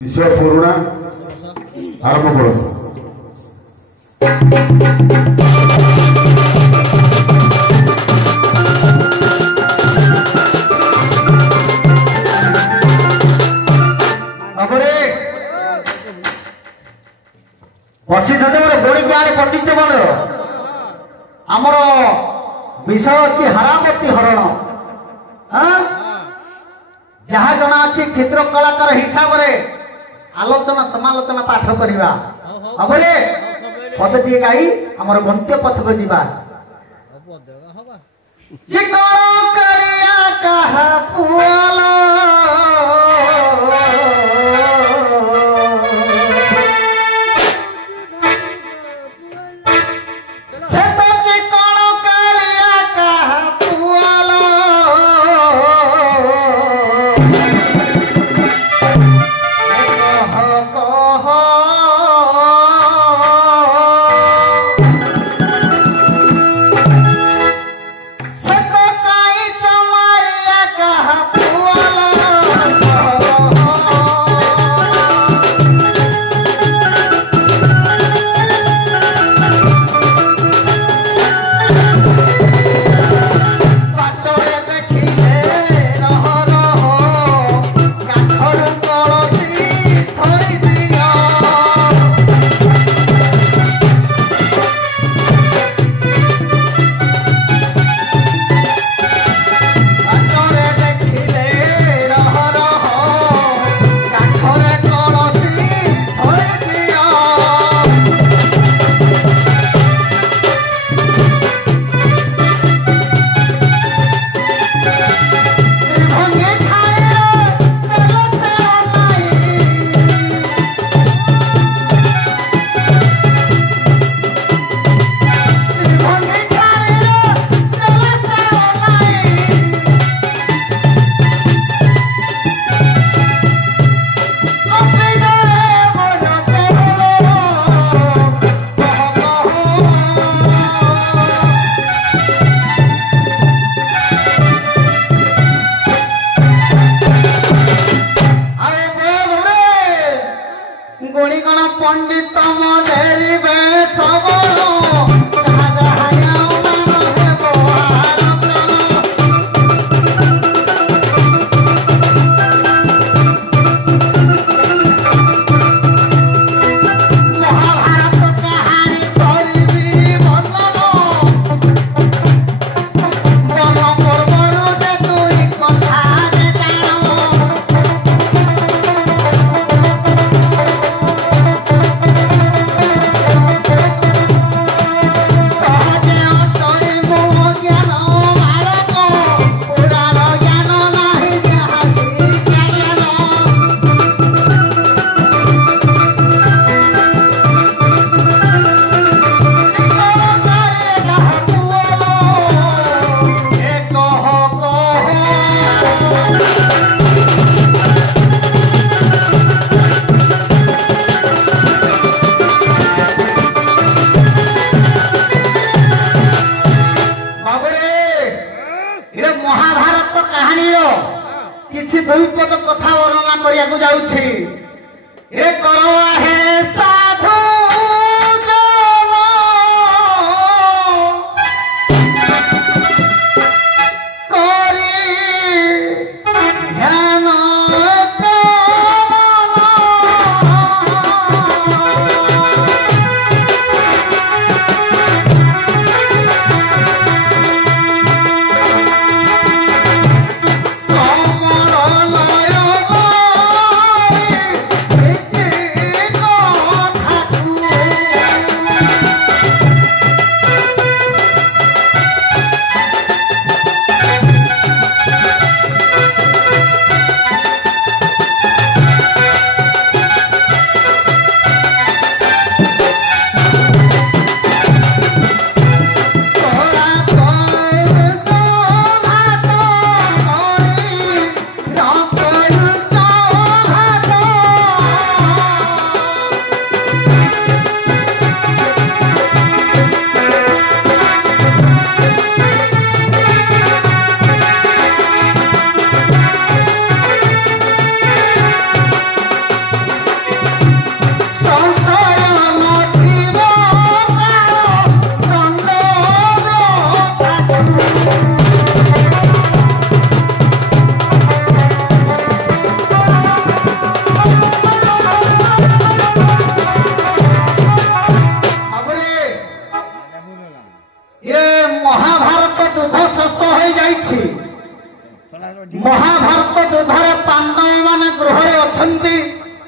विषय पुरुणा आरंभ करो। प्रसिद्ध बड़ी गाँव पंडित बल आमर विषय अच्छी हरामती हरण जहाँ जना अच्छी क्षेत्र कलाकार हिसाब से आलोचना समालोचना पाठ करवा पद टे गाई आमर गंत्य पथ को जीवा पंडित मडेरी महाभारत कहानी किसी दुई पद कथा वर्णना करने जाऊँगी। हे साधु go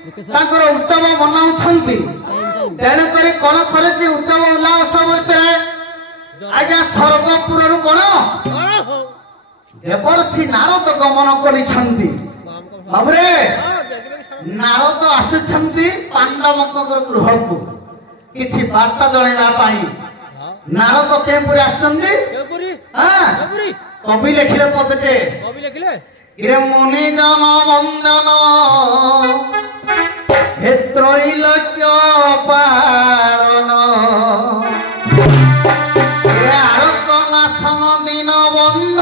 ତାଙ୍କର ଉତ୍ସବ ମନାଉଛନ୍ତି। ତେଣୁକରି କଣ କରିଛି ଉତ୍ସବ ଉଲ୍ଲାସ ଭିତରେ ଆଜ୍ଞା ସ୍ୱର୍ଗପୁରରୁ କଣ ଦେବର୍ଷି ନାରଦ ଗମନ କରିଛନ୍ତି। ଭାବରେ ନାରଦ ଆସୁଛନ୍ତି ପାଣ୍ଡବଙ୍କ ଗୃହକୁ କିଛି ବାର୍ତ୍ତା ଜଣାଇବା ପାଇଁ। ନାରଦ କେଉଁପରି ଆସୁଛନ୍ତି? କବି ଲେଖିଲେ ପଦଟେ ମୁନି ଜନ ବନ୍ଦନ हे त्रैलोक्य पालन आरत नाशन दिन बंध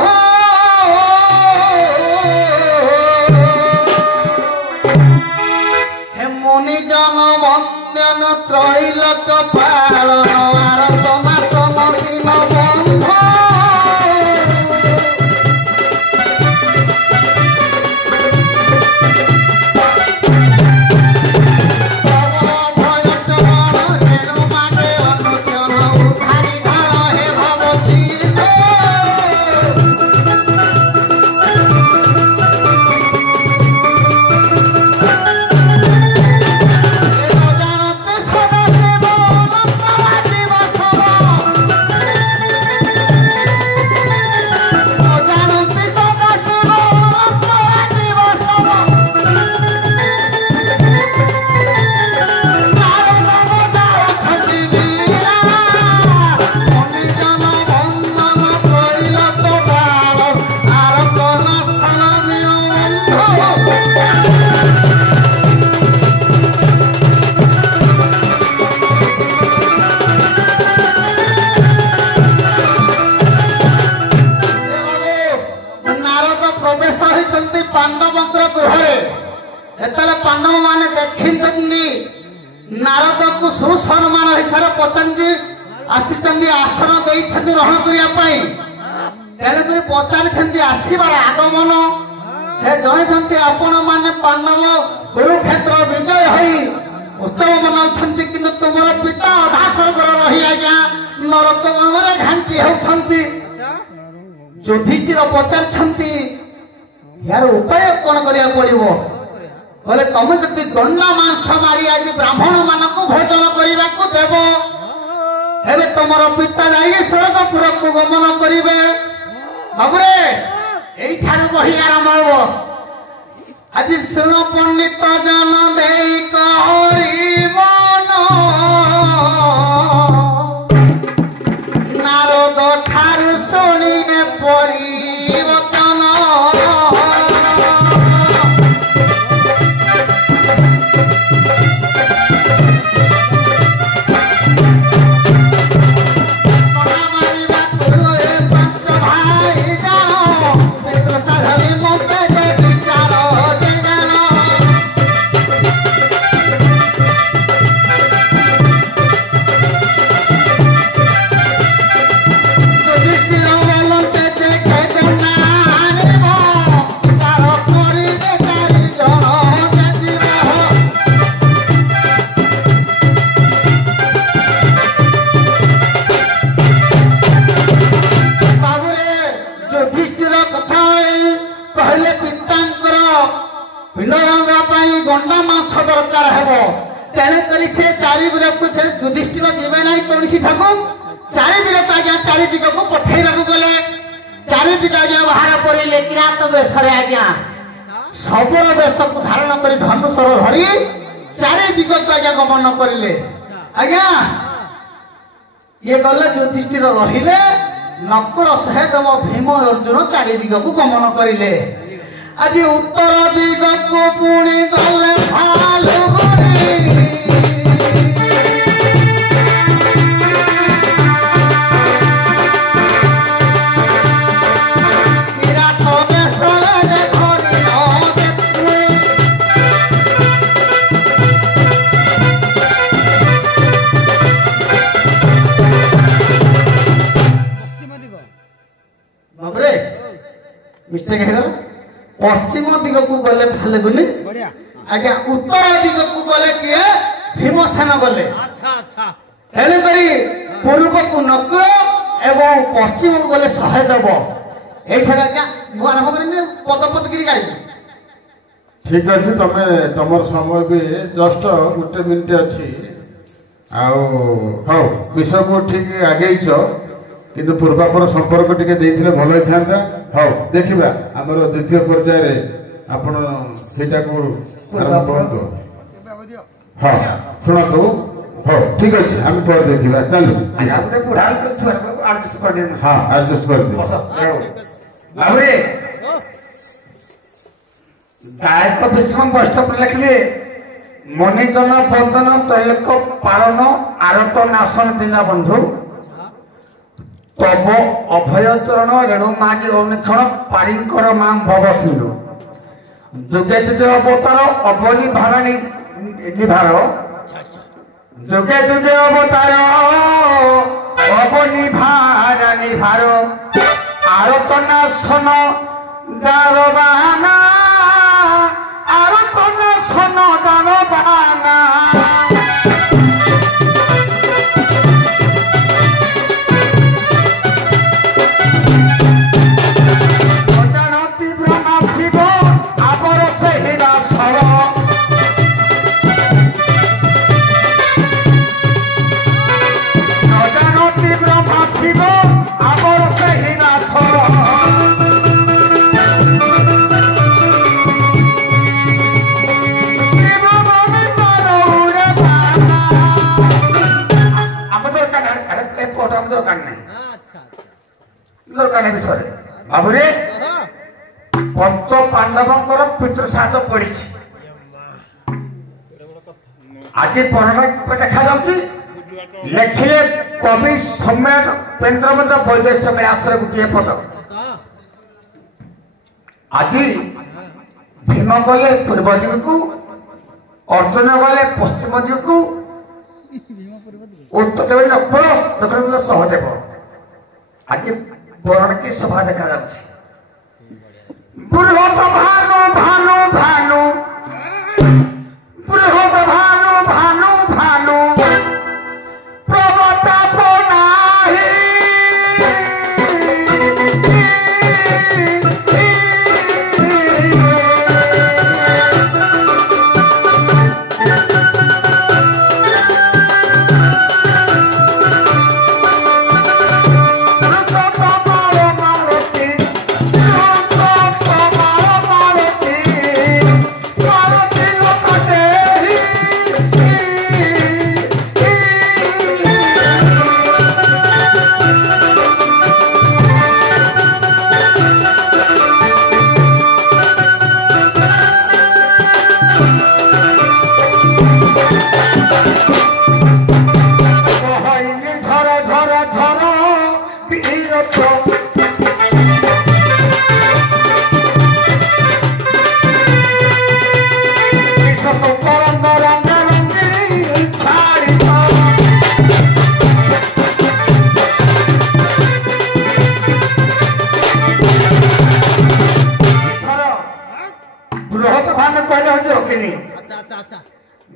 हे मुनि जन वंदन त्रैलोक्य पालन आरत नाशन दिन बंध पांडव माने देखी नारद को सुसम्मान हिसाब पचानी आसी आसन दे ग्रहण करने तेणुक पचारि आसबार आगमन से जन आपण मैंने पांडव कुरुक्षेत्र विजय हो उत्सव मनाउछंती कि तुम पिता अधा स्वर्ग रही आज्ञा नरक घांटी होती युधिष्ठिर पचारि यार उपाय कौन करिया पड़िबो बोले तुम जदि गंडा मांस मारी आज ब्राह्मण मानक भोजन करने को देव हेले तुमर पिता जाइए स्वर्गपुर को गमन करेंगे बाबुरे यही बही आरंभ हो आज शुण पंडित जन दे करी मन नारद ठारू शुणिए परिवचन गंडा मास दरकार हे तेणुक से चारि वीर को युधिष्ठिर जीवे ना कौन ठाकू चारि वीर को आज्ञा चारि दिग को पठेवा गले चारि दिग आज्ञा बाहर पड़े किरात वेश आज्ञा शबर वेश को धारण कर धनुषर धरी चारि दिग को आज्ञा गमन करें आज्ञा ये गले युधिष्ठिर रहिले नकुल सहदेव भीम अर्जुन चारि दिग को गमन करें आज उत्तर दिग को पुणी गले फाल्गुनी मिस्टेक है पश्चिम दिग को गले फाल्गुनी आज्ञा उत्तर दिग को गले किए भीमसेन गले तेणुकरी पूर्व को नकुल एवं पश्चिम को गले सहदेव ये आज्ञा आरंभ कर पद पद गिरी गाई ठीक अच्छे तुम तुम समय भी जस्ट गोटे मिनिट अच्छी आउ हाँ विषय को ठीक आगे किंतु पूर्वापर संपर्क टी भल होता हाँ देखा आमर द्वितीय पर्यायर आपण सेटा को आरंभ करतु हाँ शुणु हाँ ठीक अच्छे आम पर देखा चलो हाँ एडजस्ट कर दियो गायक विष्णु वैष्णव लिखले मणिजन बंदन त्रैलोक पालन आरत नाशन दीन बंधु तब अभय चरण रेणु मागी अनुक्षण पारिंकर मां भव सिंधु जुगे जुगे अवतार अवनी भार निभार जुगे जुगे अवतार अवनी भार निभार आरत नाशन दारबाना आरत नाशन दारबाना बाबुरे पंच पांडवंकर पितृश्राद्ध पड़ी आज पौराणिक देखा लिखिले कवि सम्राट पेन्द्रवंश वैदेश्य व्यास गोटे पद आज भीम गले पूर्व दिग को अर्जुन गले पश्चिम दिग को उत्तर देव नकुल दक्षिण सहदेव आज पौराणिक सभा देखा बृहत भानु भानु भानु बृहत भानु भानु भानु प्रताप नाही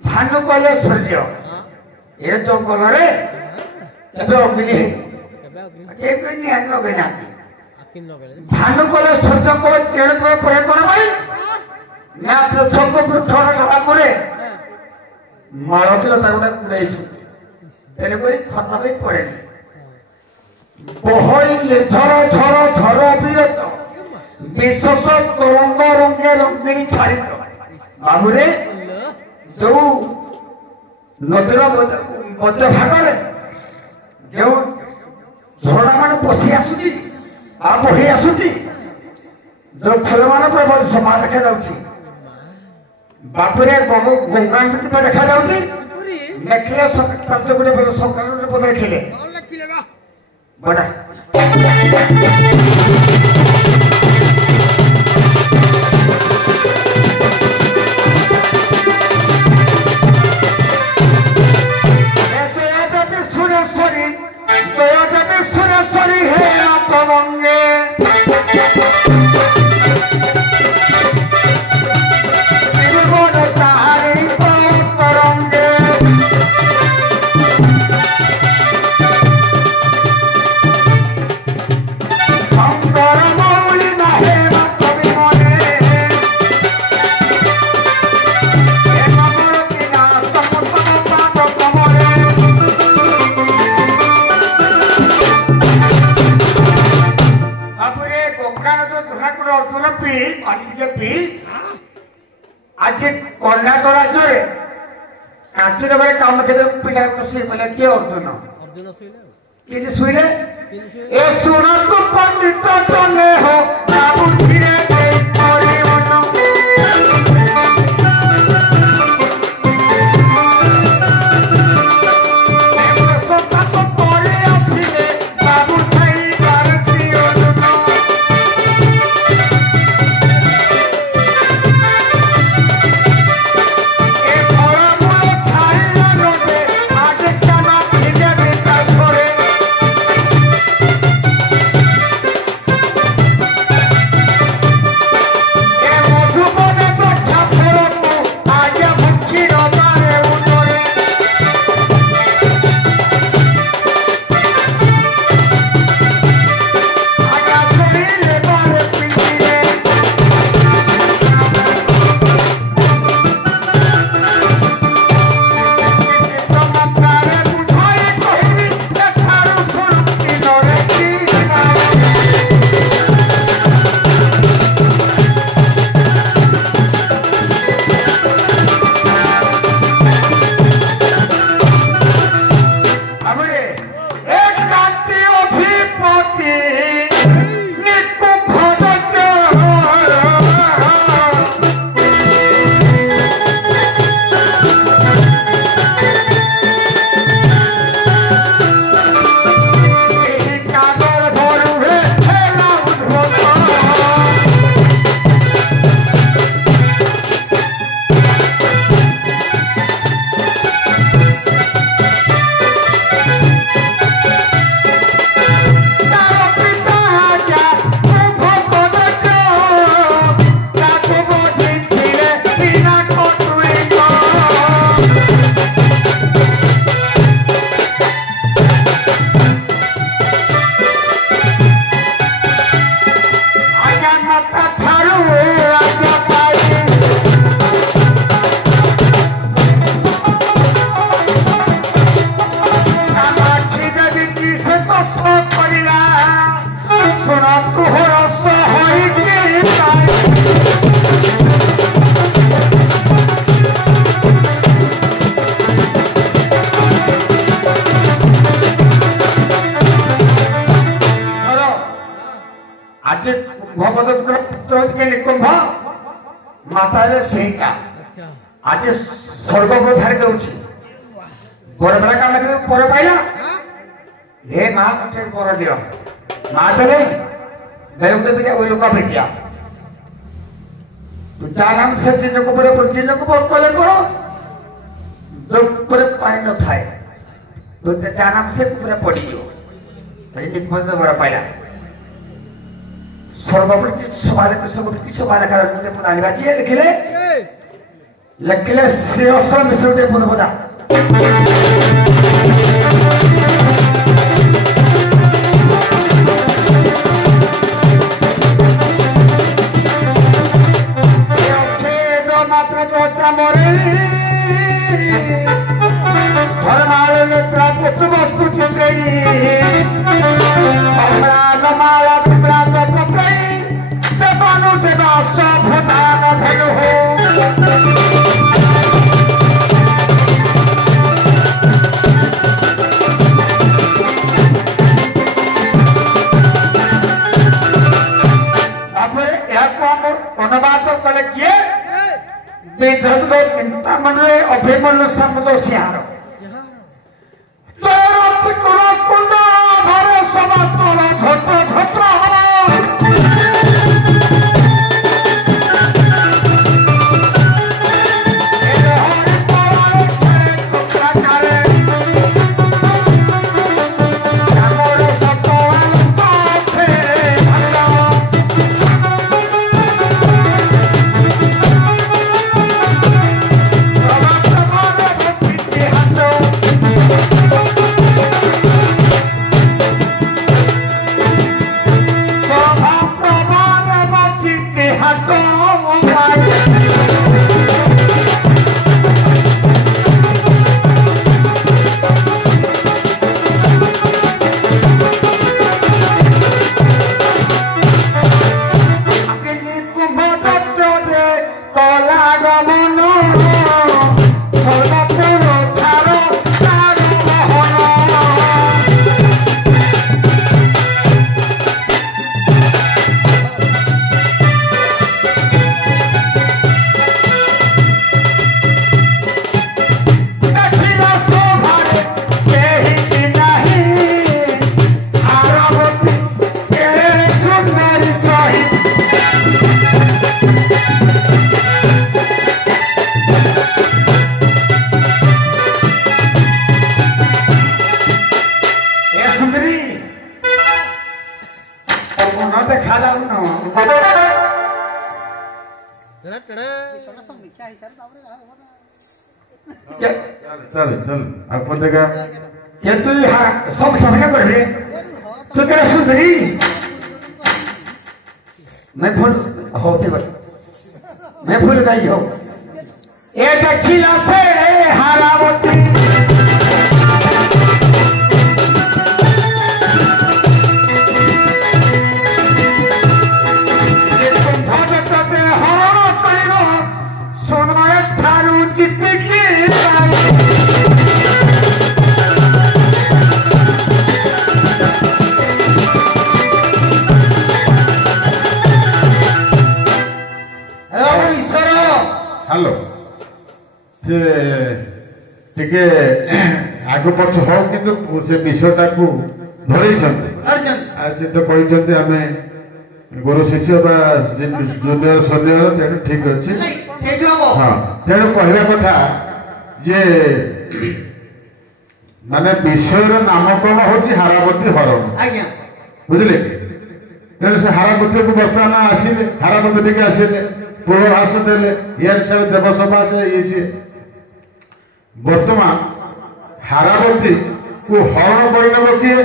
भानु कहले सूर्य ये जंगल अग्नि भानु कहले सूर्य किरण किरण ना पृथ्वी को वृक्ष ढाकुरे मारती खत भी पड़े बहई निर्झर झर झर विरत विशेष तरंग रंगे रंगिणी खाई बाबुरे जो नदीर मध्य भाग जो झरणा मान पशि आसुची आ बही आसुची जो फल मान पर सभा देखा जाउची बापुरे गंगा नदी पर देखा जाउची देखले सब गोटे सरकार पद लिखिले बड़ा शंकर मौली କାଚିର ଘରେ କାମ କେତେ ପିଲା ଶୋଇ ପଇଲା କିଏ ଅର୍ଜୁନ କିଏ ଶୋଇଲେ ଏ ଶୁଣନ୍ତୁ ପଣ୍ଡିତ ଜନେ ହୋ ବାବୁ ଧୀରେ माता सेका आज स्वर्ग को धारी दउछि बरबरा काम के पर पाइला हे मां मते पर दियो मां देले देव के बिया ओइ लोक भेजिया तो नाम से जिन को पर प्रतिन को भोग कले करो जो पर पानी न थाए तो नाम से पूरा पड़ी जो तई मत घर पाइला सर्वप्रति सभा देखा आनिबा किए लिखिले लिखिले श्रेयस मिश्र दे पदपदा मात्र चर्चा मरे धर्माल नेत्रा पुत्र वस्तु चित्रई माला विभ्रांत पत्रई देवानु देवास प्रधान भेलु हो अनुवाद कले किए विदर्भ चिंता मन अभिमन्यु समुद्र सिंहार कुंड भर समतल झट झट चल चल अपन देखा ये तू सब सामने कर रहे तू क्या सुधरी मैं भूल होते बस मैं भूल गई हो ये दक्षिणा से हारावती हेलो से टिके आगु पछ हो किंतु से विषयटा को धरई छथि आ से तो कहि छथि हमें गुरु शिष्य बा जूनियर सीनियर तेन ठीक अछि से जो हो हां तेन कहला कथा जे माने विषयर नामकरण होची हारावती हरण आज्ञा बुझले तेन से हारावती को वर्तमान आसीले हारावती के आसीले पूर्वाभास देले यार सारे देवसभा से ये वर्तमान हारावती को हरण करने किए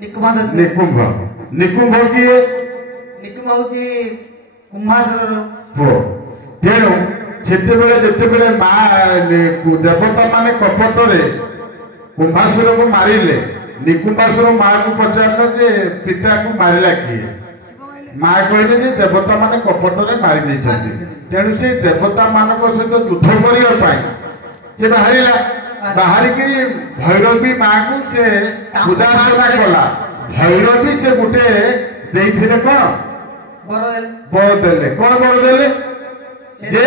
निकुंभ निकुंभ किए निकुंभ होती कुंभासुर पुओ तेणु सेते बेले जेते बेले मा देवता माने कपटरे कुंभासुर को मारिले निकुंभासुर मां को पचारला जे पिता को मारिला किए माँ कहले जे देवता माने कपटरे मारी देछथि तेणु से देवता मानक सहित युद्ध करिया पाई से बाहरी करी भैरवी माँ को से पूजा अर्चना कला भैरवी से गुटे देइथिले कोन बर देले कोन बर देले जे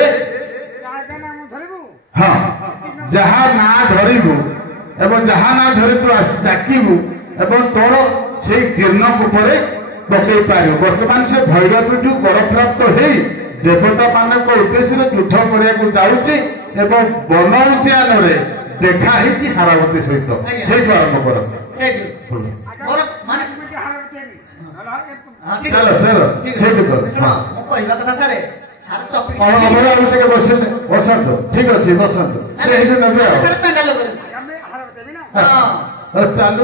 हां जहा ना धरिबु एवं जहा ना धरि तू डाकिबु एवं तोर से तीर्ण ऊपर पकई पार वर्तमान से भैरवी ठू बर प्राप्त हो देवता मान उद्देश्य युद्ध करने जाऊँगी एवं वन उद्यान देखा ही हारावती सहित से आरंभ कर बसंत ठीक अच्छे बसंत चालू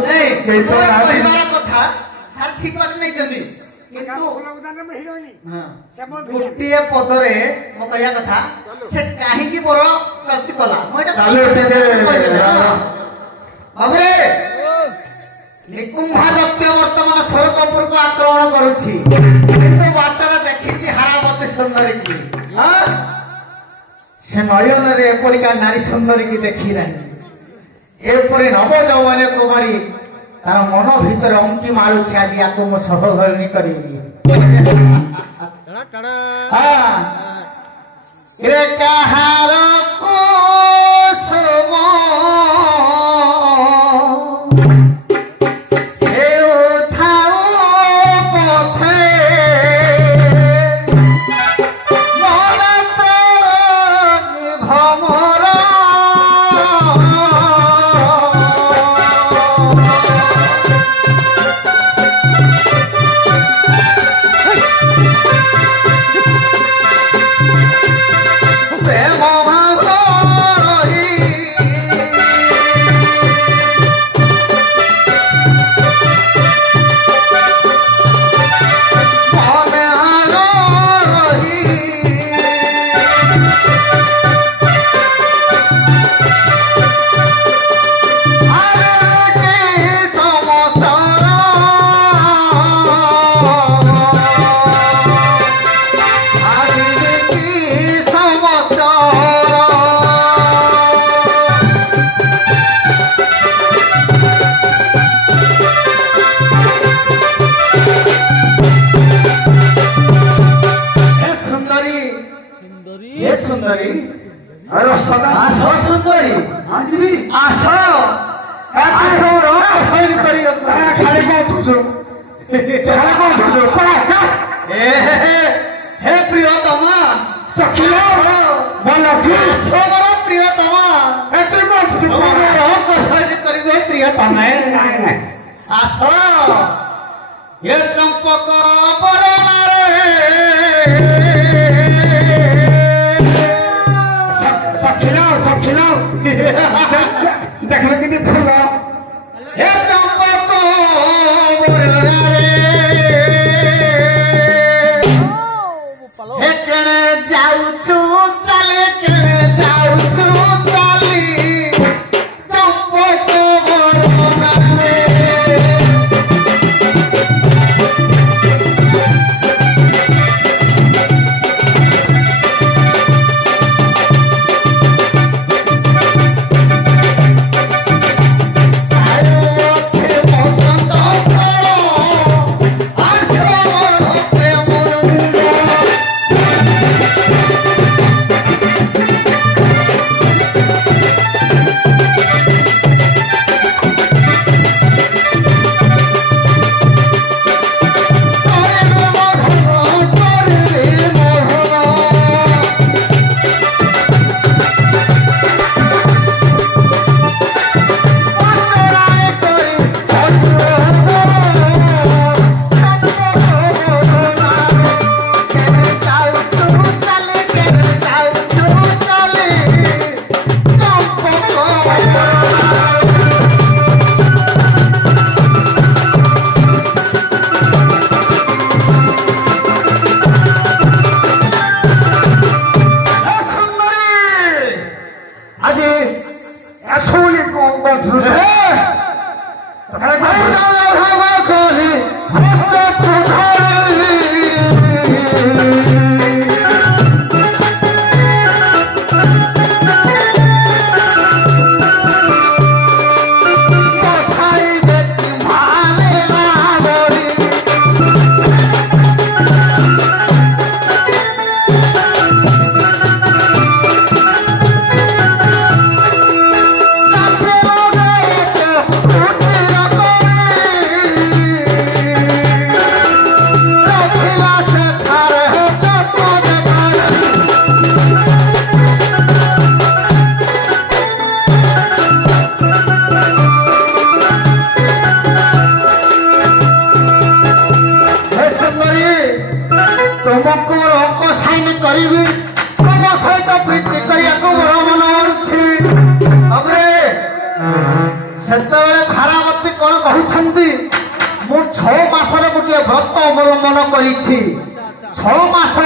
ठीक गोटे पदरे मो कहिया कथा से काहे बर प्राप्ति कला निकुंभा दत्त वर्तमान स्वर्गपुर को आक्रमण करुछि किंतु बाटरा देखिछि हारावती सुंदरी की से नयन रे एपरिका नारी सुंदरी की देखि नाही एपरि नव जौवने कुमारी तार मन भीतर अंकी मारू से आज याको मो सहधरणी करेगी रे कहार को सोमो हे उठाओ पछे मन तो भमरा छुली को बसुर तो खाली कोली हस्ते पुधारी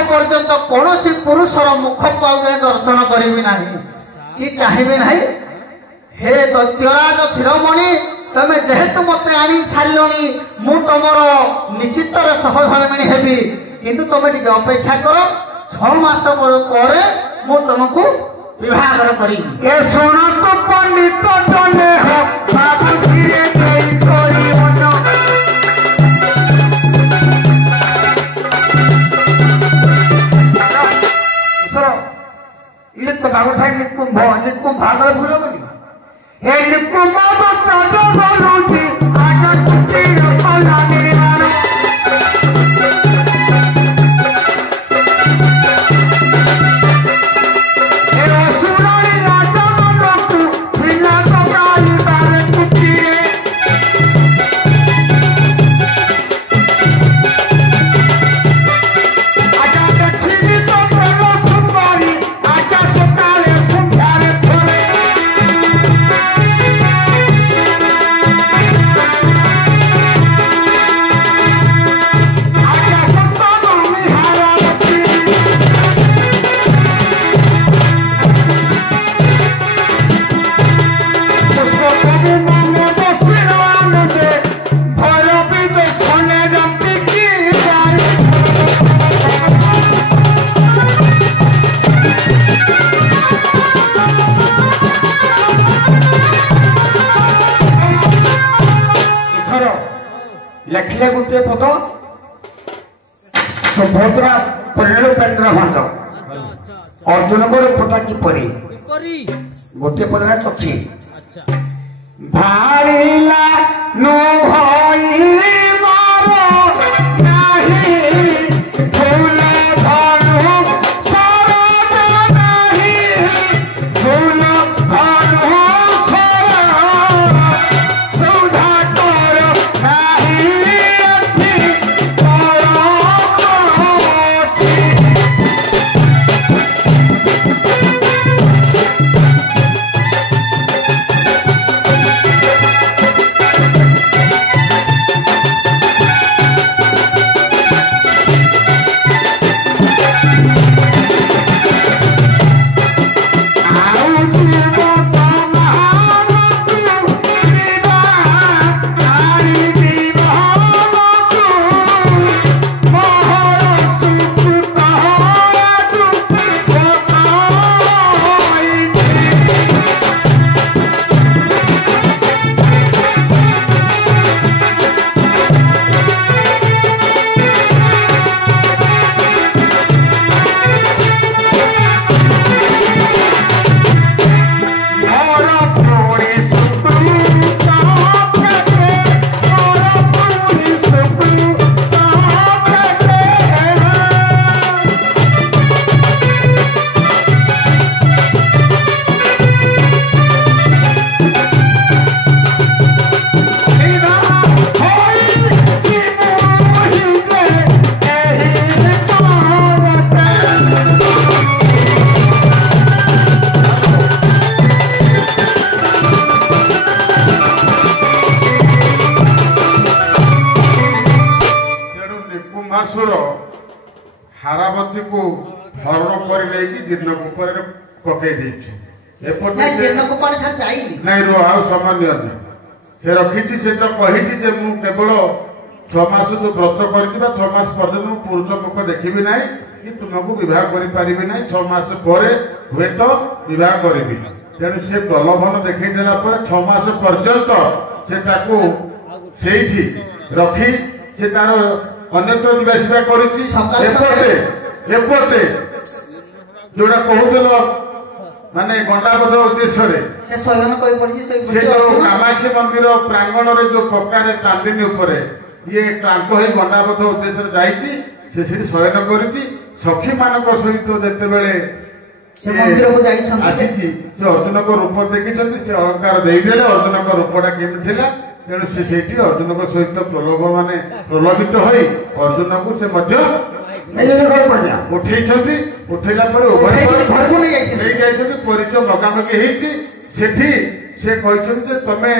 पर्यंत कौन पुरुषर मुख दर्शन करी ना कि चाहिए ना हे दैत्यराज शिरोमणि तमें जेहेतु मत आनी छाड़ी मु तुम निश्चित सहधर्मिणी हेबी किंतु तुम टे अपेक्षा कर 6 मास पर मु तुमको विवाह करी ए सुन तो पंडित जने हो बाबू धीरे धीरे करी मनो लिखो बाबू साहब लिखो भागल भूल बनी हे लिखो बाबू ताजा बोलूची आजा कुटी रखला निर्माण हे सुनारी राजा मनकु फिला तो काली बारे कुटी आजा दक्षिणी तो बोलो सुंदरी आजा सकाले संध्यारे थोड़े आजा संतानो निहारा लक्ष्मी पुष्प कवि माने बसिरान दे भैरवी तो सोने जंपी की जाए ईश्वर लिखले गोटे पद सुभद्रा परिणपेन्द्र भंड अर्जुन को पता किपरि गोटे पद सखी भाईला नु होई मारो नाही फूल धनु सरद नाही फूल धनु सरद सुधा कर नाही अछि परम अछि हारावती को हरण कर जीर्ण गुपर पकई ନାଇଁ ଜେନକୁ କୁଆଡେ ସାର୍ ଯାଇନି ନାଇଁ ରୁହ ଆଉ ସମୟ ନିଅନି ସେ ରଖିଛି ସେ ତ କହିଛି ଯେ ମୁଁ କେବଳ 6 ମାସ ଯୋଉ ବ୍ରତ କରିଛି ବା 6 ମାସ ପର୍ଯ୍ୟନ୍ତ ମୁଁ ପୁରୁଷ ମୁଖ ଦେଖିବି ନାହିଁ କି ତୁମକୁ ବିବାହ କରିପାରିବି ନାହିଁ 6 ମାସ ପରେ ହୁଏତ ବିବାହ କରିବି ତେଣୁ ସେ ପ୍ରଲୋଭନ ଦେଖେଇ ଦେଲା ପରେ 6 ମାସ ପର୍ଯ୍ୟନ୍ତ ସେ ତାକୁ ସେଇଠି ରଖି ସେ ତାର ଅନ୍ୟତ୍ର ଯିବା ଆସିବା କରିଛି ଏପଟେ ଯୋଉଟା କହୁଥିଲ ମାନେ ଗଣ୍ଡାବଧ ଉଦ୍ଦେଶ୍ୟରେ ସେ ଶୟନ କରି ପଡିଛି ସେ ଯୋଉ କାମାକ୍ଷୀ ମନ୍ଦିର ପ୍ରାଙ୍ଗଣରେ ଯୋଉ ପକ୍କାରେ ଚାନ୍ଦିନୀ ଉପରେ ଇଏ ତାଙ୍କ ହେଇ ଗଣ୍ଡାବଧ ଉଦ୍ଦେଶ୍ୟରେ ଯାଇଛି ସେ ସେଠି ଶୟନ କରିଛି ସଖୀ ମାନଙ୍କ ସହିତ ଯେତେବେଳେ ସେ ମନ୍ଦିରକୁ ଯାଇଛନ୍ତି ଆସିଛି ସେ ଅର୍ଜୁନଙ୍କ ରୂପ ଦେଖିଛନ୍ତି ସେ ଅଳଙ୍କାର ଦେଇଦେଲେ ଅର୍ଜୁନଙ୍କ ରୂପଟା କେମିତି ଥିଲା ତେଣୁ ସେ ସେଇଠି ଅର୍ଜୁନଙ୍କ ସହିତ ପ୍ରଲୋଭିତ ହୋଇ ଅର୍ଜୁନକୁ ସେ ମଧ୍ୟ ଉଠେଇଛନ୍ତି ଉଠେଇଲା ପରେ ନେଇ ଯାଇଛନ୍ତି ପରିଚୟ ମଗାମଗି ହେଇଛି ସେଠି ସେ କହିଛନ୍ତି ଯେ ତମେ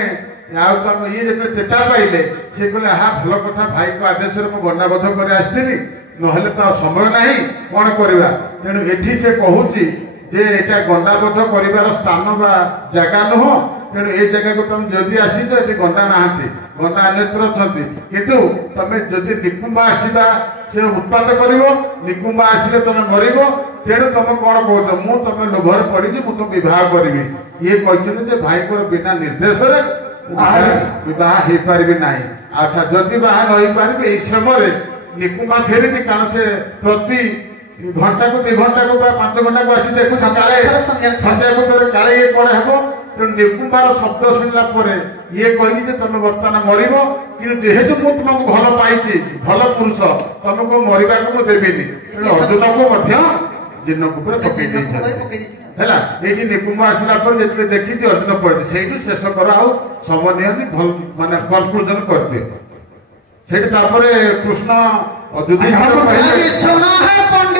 ଆଉ ତମେ ଇଏ ଯେତେବେଳେ ଚେତା ପାଇଲେ ସେ କହିଲେ ଆହା ଭଲ କଥା ଭାଇଙ୍କ ଆଦେଶରେ ମୁଁ ଗଣ୍ଡାବଧ କରି ଆସିଥିଲି ନହେଲେ ତ ସମୟ ନାହିଁ କଣ କରିବା ତେଣୁ ଏଠି ସେ କହୁଛି ଯେ ଏଟା ଗଣ୍ଡାବଧ କରିବାର ସ୍ଥାନ ବା ଜାଗା ନୁହଁ ତେଣୁ ଏ ଜାଗାକୁ ତମେ ଯଦି ଆସିଛ ଏଠି ଗଣ୍ଡା ନାହାନ୍ତି ଗଣ୍ଡା ଅନ୍ୟତ୍ର ଅଛନ୍ତି କିନ୍ତୁ ତମେ ଯଦି ନିକୁମ୍ଭ ଆସିବା ସେ ଉତ୍ପାତ କରିବ ନିକୁମ୍ଭ ଆସିଲେ ତମେ ମରିବ ତେଣୁ ତମେ କଣ କହୁଛ ମୁଁ ତମେ ଲୋଭରେ ପଡିଛି ମୁଁ ତମେ ବିବାହ କରିବି ଇଏ କହିଛନ୍ତି ଯେ ଭାଇଙ୍କର ବିନା ନିର୍ଦ୍ଦେଶରେ ବିବାହ ହେଇପାରିବି ନାହିଁ ଆଚ୍ଛା ଯଦି ବାହା ନ ହେଇପାରିବି ଏଇ ସମୟରେ ନିକୁମ୍ଭ ଫେରିଛି କାରଣ ସେ ପ୍ରତି ଘଣ୍ଟାକୁ 2 ଘଣ୍ଟାକୁ ବା 5 ଘଣ୍ଟାକୁ ଆସି ଦେଖୁଛି ସନ୍ଧ୍ୟାକୁ ଥରେ କାଳେ ଇଏ କଣ ହେବ ତେଣୁ ନିକୁମ୍ଭର ଶବ୍ଦ ଶୁଣିଲା ପରେ ଇଏ କହିଛି ଯେ ତମେ ବର୍ତ୍ତମାନ ମରିବ କିନ୍ତୁ ଯେହେତୁ ମୁଁ ତୁମକୁ ଭଲ ପାଇଛି ଭଲ ପୁରୁଷ ତମକୁ ମରିବାକୁ ମୁଁ ଦେବିନି ତେଣୁ ଅର୍ଜୁନକୁ ମଧ୍ୟ ଜିହ୍ନକୁ ଉପରେ ପକେଇ ଦେଇଛନ୍ତି ହେଲା ଏଇଠି ନିକୁମ୍ଭ ଆସିଲା ପରେ ଯେତେବେଳେ ଦେଖିଛି ଅର୍ଜୁନ ପଡିଛି ସେଇଠୁ ଶେଷ କର ଆଉ ସମୟ ନିଅନ୍ତି ଭଲ ମାନେ କନକ୍ଲୁଜନ କରିଦିଅ ସେଇଠି ତାପରେ କୃଷ୍ଣ ଯୁଧିଷ୍ଠିର କହିଲେ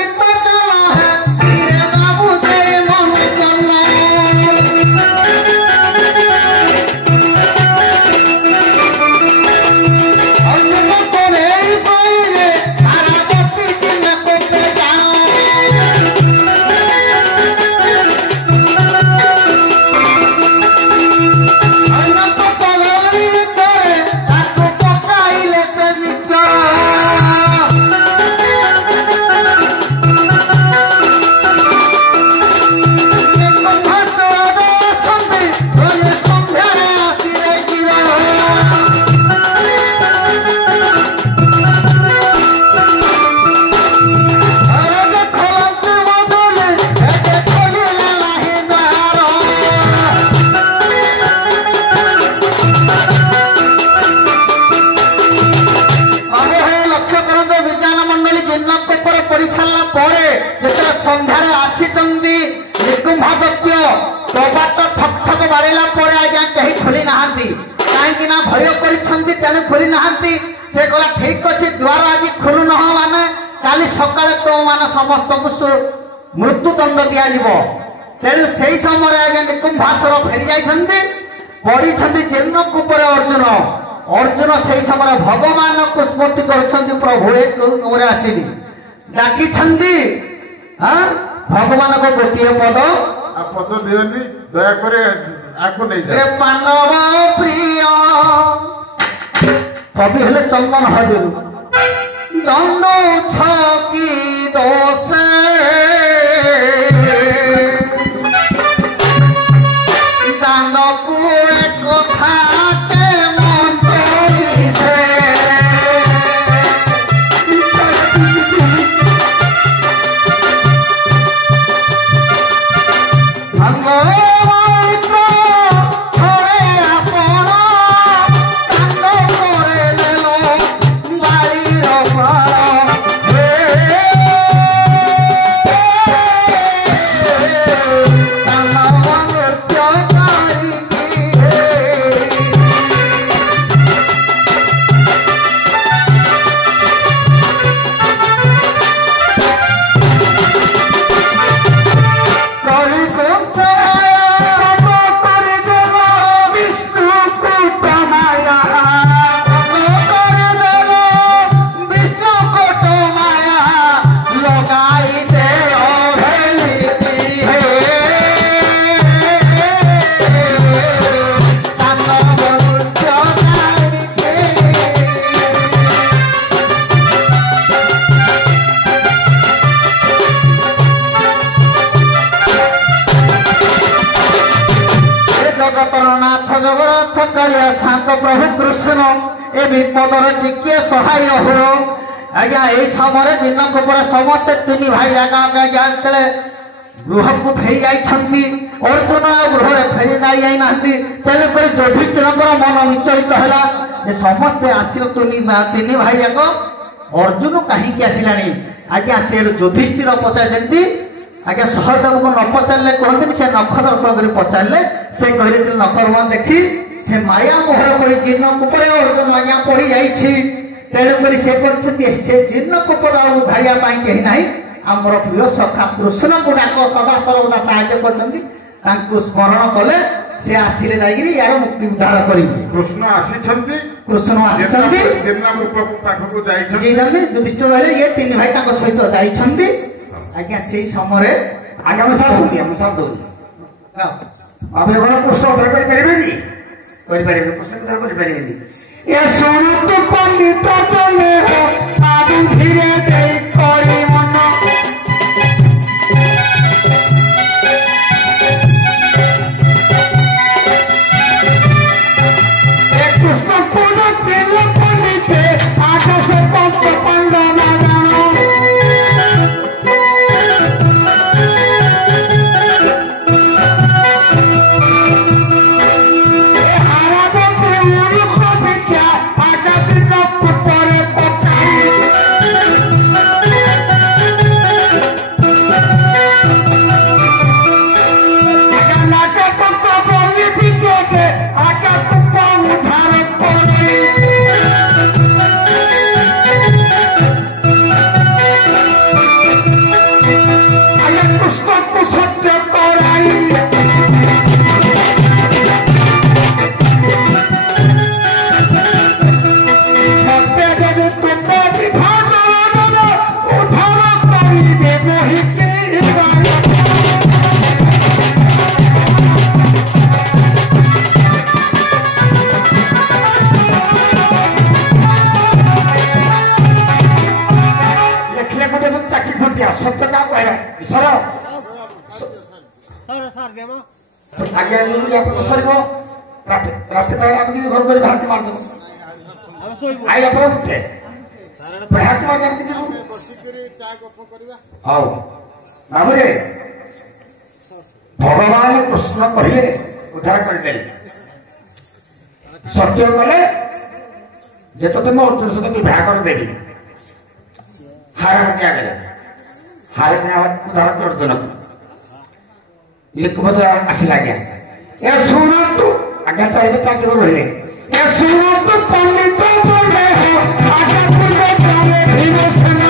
मृत्युदंड दिया तेणु से समय आगे निकुंभासुर फेरी जाइछन्ति पड़ी जेन्नकूपर अर्जुन अर्जुन से समय भगवान को स्मृति कर प्रभु एक आसिनी डाकी भगवान को गोटे पद पद दियनी दया करे आको नहीं जाए पांडव प्रिय कवि हेले चंदन हजूर दंड छकी दोष जगतर नाथ जगन्नाथ कालिया शांत प्रभु कृष्ण ए विपदर टिके सहाय हो आज्ञा यही समय दिन पर समस्त तीन भाई आगे जाते गृह को फेरी जाइछंती अर्जुन गृह फेरी जाइना तेणुक युधिष्ठिर मन विचलित है जे समस्ते आसिल तीन भाई जाक अर्जुन कहीं आसला आज्ञा से युधिष्ठिर पचारती आज्ञा सहदेव को न पचारे कहते से नख दर्पण कर पचारे से कहले नखदर्पण देखी से माया मोहर पड़ी जीर्ण कूपर अर्जुन आज्ञा पड़ी जाइए तेणुक से जीर्ण कूपर उधारिया कहीं ना आमर प्रिय सखा कृष्ण को डाक सदा सर्वदा साहाय्य कर स्मरण कले से आसिले जाइए यार मुक्ति उद्धार करेंगे कृष्ण आसी युधिष्ठिर रहे ये तीन भाई सहित जाइछंती आज्ञा से समय आगे हम साथ दूंगी आप प्रश्न उत्तर कर प्रश्न उत्तर कर ये सोनू तो पंडित चले हो आदि धीरे दे करी मन एक कृष्ण पूर्ण केल पंडित आगे से पंच पांडव ना जानो भगवान कृष्ण कहले उद्धार करदे सत्य कले जे तो तुम अर्जुन सहित विवाह कर देवी हार क्या करे हार उद्धार कर अर्जुन लिखबत आसिला गया ए सुनो तू आज्ञा चाहिए ताकि रहिले ए सुनो तू पंडित बोले हो आज्ञा पूर्व जाने भीमसेन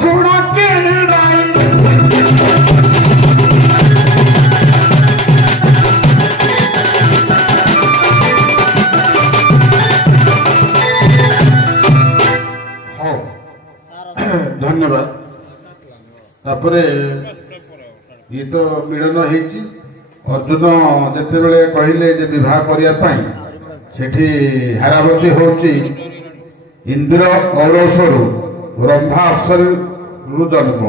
ଶୁଣ କେଳିବାଇ ହଉ ଧନ୍ୟବାଦ। ତାପରେ ଇଏ ତ ମିଳନ ହେଇଛି। ଅର୍ଜୁନ ଯେତେବେଳେ କହିଲେ ଯେ ବିବାହ କରିବା ପାଇଁ, ସେଠି ହାରାବତୀ ହେଉଛି ଇନ୍ଦ୍ର ଔରସରୁ ରମ୍ଭା ଅପ୍ସରରୁ ଜନ୍ମ।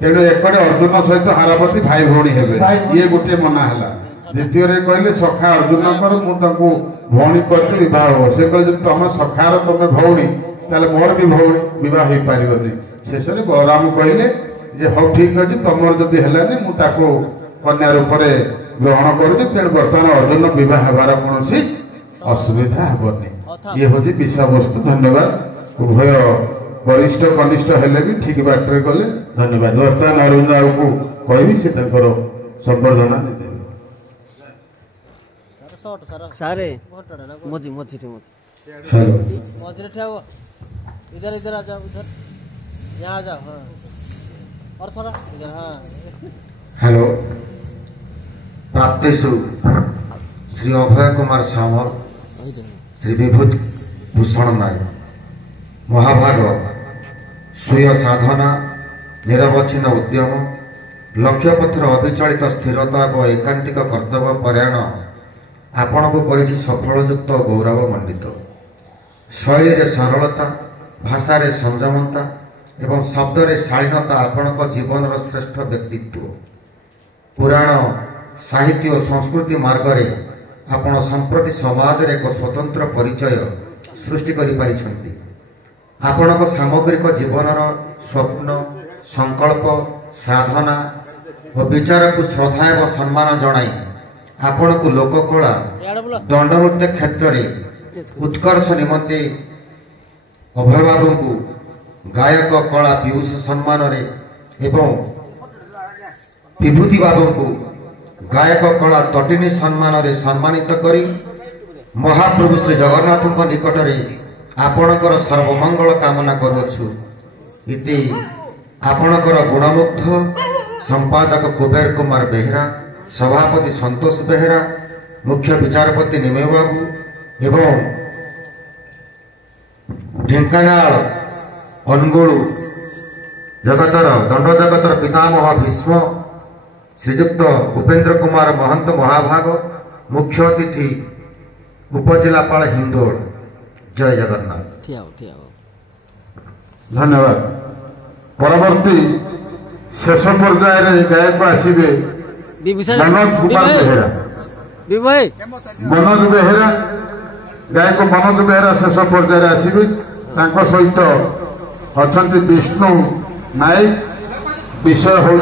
ତେଣୁ ଏକଡେ ଅର୍ଜୁନ ସହିତ ହାରାବତୀ ଭାଇ ଭଉଣୀ ହେବେ, ଇଏ ଗୋଟିଏ ମନା ହେଲା। ଦ୍ୱିତୀୟରେ କହିଲେ ସଖା ଅର୍ଜୁନଙ୍କର ମୁଁ ତାଙ୍କୁ ଭଉଣୀ କରିତେ ବିବାହ ହବ। ସେ କହିଲେ ଯଦି ତମେ ସଖାର ତମେ ଭଉଣୀ, ତାହେଲେ ମୋର ବି ଭଉଣୀ ବିବାହ ହେଇପାରିବନି। ଶେଷରେ ବଳରାମ କହିଲେ ଯେ ହଉ ଠିକ ଅଛି, ତମର ଯଦି ହେଲାନି ମୁଁ ତାକୁ କନ୍ୟା ରୂପରେ ଗ୍ରହଣ କରୁଛି। ତେଣୁ ବର୍ତ୍ତମାନ ଅର୍ଜୁନ ବିବାହ ହେବାର କୌଣସି ଅସୁବିଧା ହେବନି। ଇଏ ହଉଛି ବିଷୟବସ୍ତୁ। ଧନ୍ୟବାଦ। ଉଭୟ ବରିଷ୍ଠ କନିଷ୍ଠ ହେଲେ ବି ଠିକ ବାଟରେ ଗଲେ। ଧନ୍ୟବାଦ। ବର୍ତ୍ତମାନ ଅରବିନ୍ଦ ବାବୁକୁ କହିବି, ସେ ତାଙ୍କର ସମ୍ବର୍ଦ୍ଧନା ଦେଇଦେବେ। सारे मोदी मोदी थे मोदी हेलो मोदी ठिया हुआ इधर इधर आ जाओ उधर यहाँ आ जाओ हाँ और थोड़ा इधर हाँ हेलो प्राप्तेषु श्री अभय कुमार सामल श्री विभूत भूषण नायक महाभाग स्वीय साधना निरवच्छिन्न उद्यम लक्ष्यपथर अविचलित स्थिरता और एकांतिक कर्तव्य परायण आपण को करिछि सफलयुक्त गौरव मंडित शैली रे सरलता भाषा रे संयमता एवं शब्द रे शालीनता आपण को जीवन रो श्रेष्ठ व्यक्तित्व पुराण साहित्य और संस्कृति मार्ग रे आपण संप्रति समाज रे एक स्वतंत्र परिचय सृष्टि करि पारिछन्ति। आपण को सामग्रिक जीवन रो स्वप्न संकल्प साधना और विचार को श्रद्धा एवं सम्मान जणाई आपण को लोककला दंडनृत्य क्षेत्र में उत्कर्ष निमंते अभय बाबू को गायक कला पीयूष सम्मान एवं विभूति बाबू को गायक कला तटिनी सम्मान सम्मानित करी महाप्रभु श्री जगन्नाथ निकट में आपणकर सर्वमंगल कामना करुछु। इति आपणकर गुणमुग्ध संपादक कुबेर कुमार बेहेरा, सभापति संतोष बेहेरा, मुख्य विचारपति निमय बाबू एवं ढेंकानाल अनुगुल जगतर दंड जगतर पितामह भीष्म श्रीजुक्त उपेन्द्र कुमार महंत महाभाग मुख्य अतिथि उपजिलापाल हिंदोल। जय जगन्नाथ। धन्यवाद। परवर्ती शेष पर्याय गायक आसवे मनोज कुमार बेहेरा। मनोज बेहेरा गायक मनोज बेहेरा शेष पर्याय आसवे। सहित अच्छा विष्णु नायक। विषय हूँ